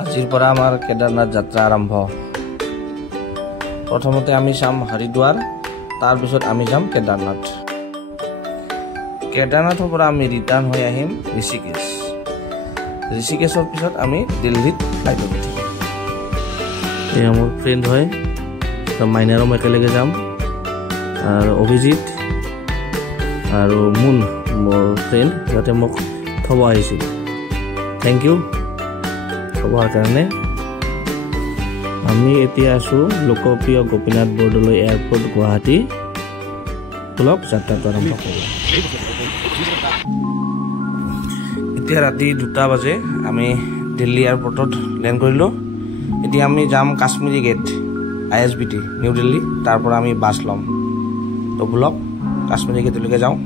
আজিৰ পৰা আমাৰ কেদাৰনাথ যাত্ৰা আৰম্ভ। প্ৰথমতে আমি চাম হৰিদ্বাৰ, তাৰপিছত আমি যাম কেদাৰনাথ। কেদাৰনাথৰ পৰা আমি ৰিটাৰ্ণ হৈ আহিম ঋষিকেশ। ঋষিকেশৰ পিছত আমি দিল্লীত ফ্লাইটত উঠিম। এয়া মোৰ ফ্ৰেণ্ড হয়, মাইনাৰম একেলগে যাম, আৰু অভিজিত আৰু মুন মোৰ ফ্ৰেণ্ড, যাতে মোক থব আহিছিল। থেংক ইউ থবৰ কাৰণে। আমি এতিয়া আছোঁ লোকপ্ৰিয় গোপীনাথ বৰদলৈ এয়াৰপৰ্ট গুৱাহাটী। বলক যাত্ৰাটো আৰম্ভ কৰোঁ। এতিয়া ৰাতি 2টা বাজে, আমি দিল্লী এয়াৰপৰ্টত লেণ্ড কৰিলোঁ। এতিয়া আমি যাম Kashmiri Gate ISBT New Delhi, তাৰ পৰা আমি বাছ ল'ম। তো বলক কাশ্মীৰী গেটলৈকে যাওঁ।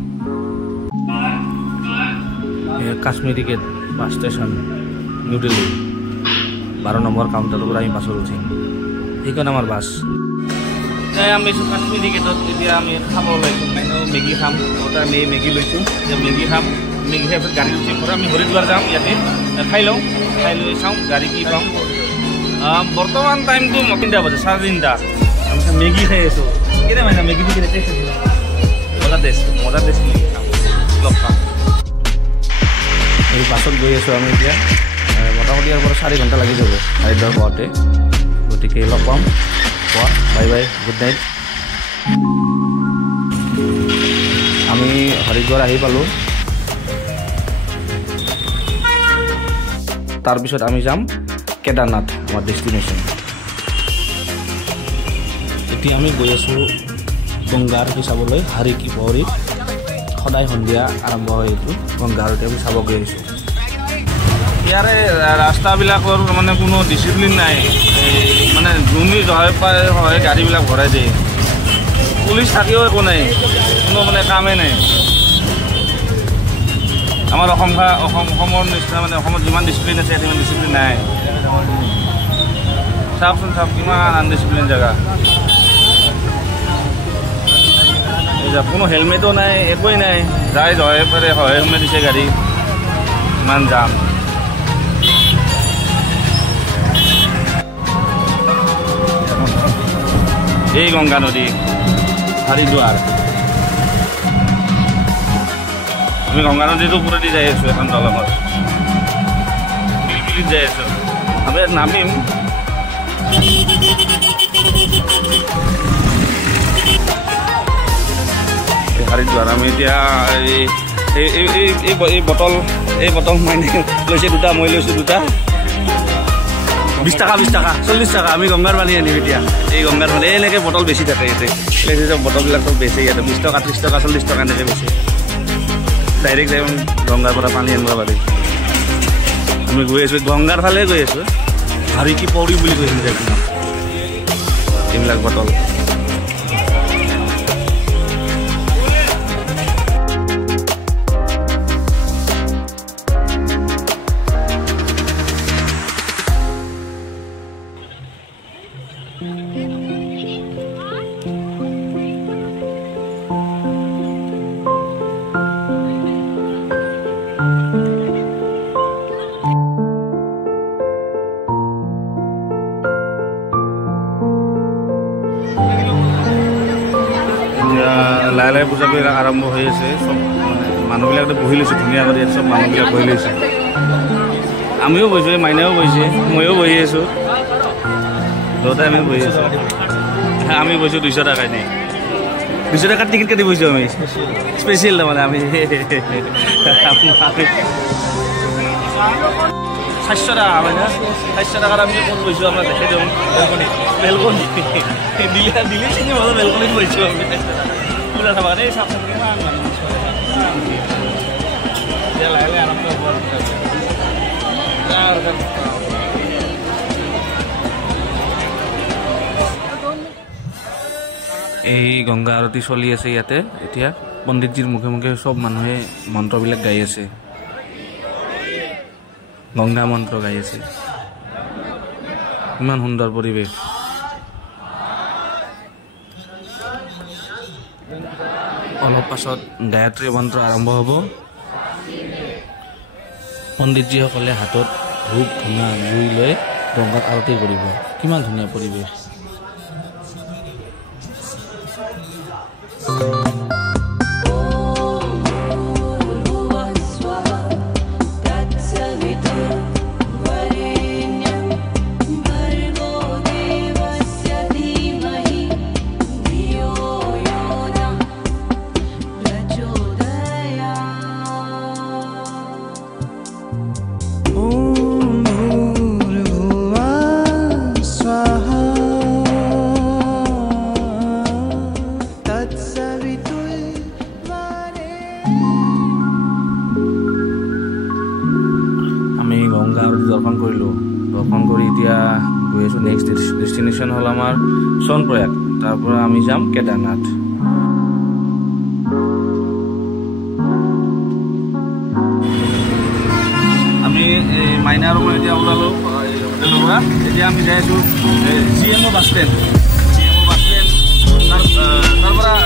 Kashmiri gate bus station New Delhi, 12 number কাউণ্টাৰৰ পৰা আমি বাছত উঠিম। সেইখন আমাৰ বাছ। আমি কাশ্মীৰী গেটত এতিয়া আমি খাব ওলাইছোঁ, মেগী খাম। আমি মেগী লৈছোঁ, মেগী খাম। মেগী খাই গাড়ী উঠিম পৰা আমি হৰিদ্বাৰ যাম। ইয়াতে খাই লওঁ, খাই লৈ চাওঁ গাড়ী কি পাওঁ। বৰ্তমান টাইমটো 3টা বাজে, 3:30। আমি মেগী খাই আছোঁ। কেনে মানে মেগীটো কেনে টেষ্ট আছে, মজা টেষ্ট মেগী খাম, লগ পাম। এই বাছত গৈ আছোঁ আমি এতিয়া। মোটামুটি ইয়াৰ পৰা 4 ঘণ্টা লাগি যাব হৰিদ্বাৰ পোৱাতে। গতিকে লগ পাম। Bye bye, good night. আমি হৰিদ্বাৰ আহি পালোঁ। তাৰপিছত আমি যাম কেদাৰনাথ, আমাৰ ডেষ্টিনেশ্যন। এতিয়া আমি গৈ আছোঁ গংগা আৰতি চাবলৈ হাৰি কি পৌৰীত। সদায় সন্ধিয়া আৰম্ভ হয় এইটো গংগা আৰতি, আমি চাব গৈ আহিছোঁ। ইয়াৰে ৰাস্তাবিলাকৰ মানে কোনো ডিচিপ্লিন নাই, মানে যোনে হয় গাড়ীবিলাক ভৰাই দিয়ে। পুলিচ থাকিও একো নাই, কোনো মানে কামেই নাই। আমাৰ অসমৰ নিচিনা মানে অসমত যিমান ডিচিপ্লিন আছে সিমান ডিচিপ্লিন নাই। চাওকচোন, চাওক কিমান আনডিচিপ্লিন জেগা। কোনো হেলমেটো নাই, একোৱেই নাই। যাই হয় পাৰে হয় সোমাই দিছে গাড়ী, ইমান যাম। এই গংগা নদী হৰিদ্বাৰ। আমি গংগা নদীটো ওপৰেদি যাই আছোঁ, এখন দলঙত পিলপিলিত যাই আছোঁ। আমি ইয়াত নামিম। হৰিদ্বাৰ আমি এতিয়া এই বটল মানে লৈছে 2টা, মই লৈছোঁ 2টা। 20 টাকা 20 টাকা 40 টাকা। আমি গংগাৰ পানী আনিম এতিয়া। এই গংগাৰ পানী এনেকৈ বটল বেছি থাকে ইয়াতে। বটলবিলাক চব বেছি ইয়াতে 20 টকা 30 টকা 40 টকা এনেকৈ বেছি। ডাইৰেক্ট যাই গংগাৰ পৰা পানী আনিব পাৰি। আমি গৈ আছোঁ গংগাৰ ফালে গৈ আছোঁ। হাৰি কি পৌৰী বুলি কৈছিল যে এইবিলাক বটল। লাহে লাহে পূজাবিলাক আৰম্ভ হৈ আছে। চব মানে মানুহবিলাকতে বহি লৈছোঁ ধুনীয়া কৰি, চব মানুহবিলাক বহি লৈছে। আমিও বহিছোঁ, মাইনাও বহিছে, ময়ো বহি আছোঁ, দুটাই আমি বহি আছোঁ। আমি বহিছোঁ 200 টাকা দি, 200 টাকাৰ টিকেট কাটি বহিছোঁ আমি। স্পেচিয়েল তাৰমানে আমি 400 টাকা হয় না, 400 টাকাত আমি ক'ত বহিছোঁ আপোনাক দেখাই দিওঁ। বেলকনি দিল্লী চিনি পালোঁ, বেলকনিত বহিছোঁ আমি। 400 টাকা পূজা চাবা দেই, চাওক কিমান মানুহ। এতিয়া লাহে লাহে আৰম্ভ হ'ব। এই গংগা আৰতি চলি আছে ইয়াতে এতিয়া। পণ্ডিতজীৰ মুখে মুখে চব মানুহে মন্ত্ৰবিলাক গাই আছে, গংগা মন্ত্ৰ গাই আছে। ইমান সুন্দৰ পৰিৱেশ। অলপ পাছত গায়ত্ৰী মন্ত্ৰ আৰম্ভ হ'ব। পণ্ডিতজীসকলে হাতত ধূপ ধূনা জুই লৈ গংগাত আৰতি কৰিব কিমান ধুনীয়া পৰিৱেশ গংগা আৰতি দৰ্শন কৰিলোঁ দৰ্শন কৰি এতিয়া গৈ আছোঁ নেক্সট ডেষ্টিনেশ্যন হ'ল আমাৰ সোণপ্ৰয়াগ তাৰ পৰা আমি যাম কেদাৰনাথ আমি মাইনা আৰু মই এতিয়া ওলালোঁ হোটেলৰ পৰা এতিয়া আমি যাই আছোঁ GMO বাছ ষ্টেণ্ড তাৰ পৰা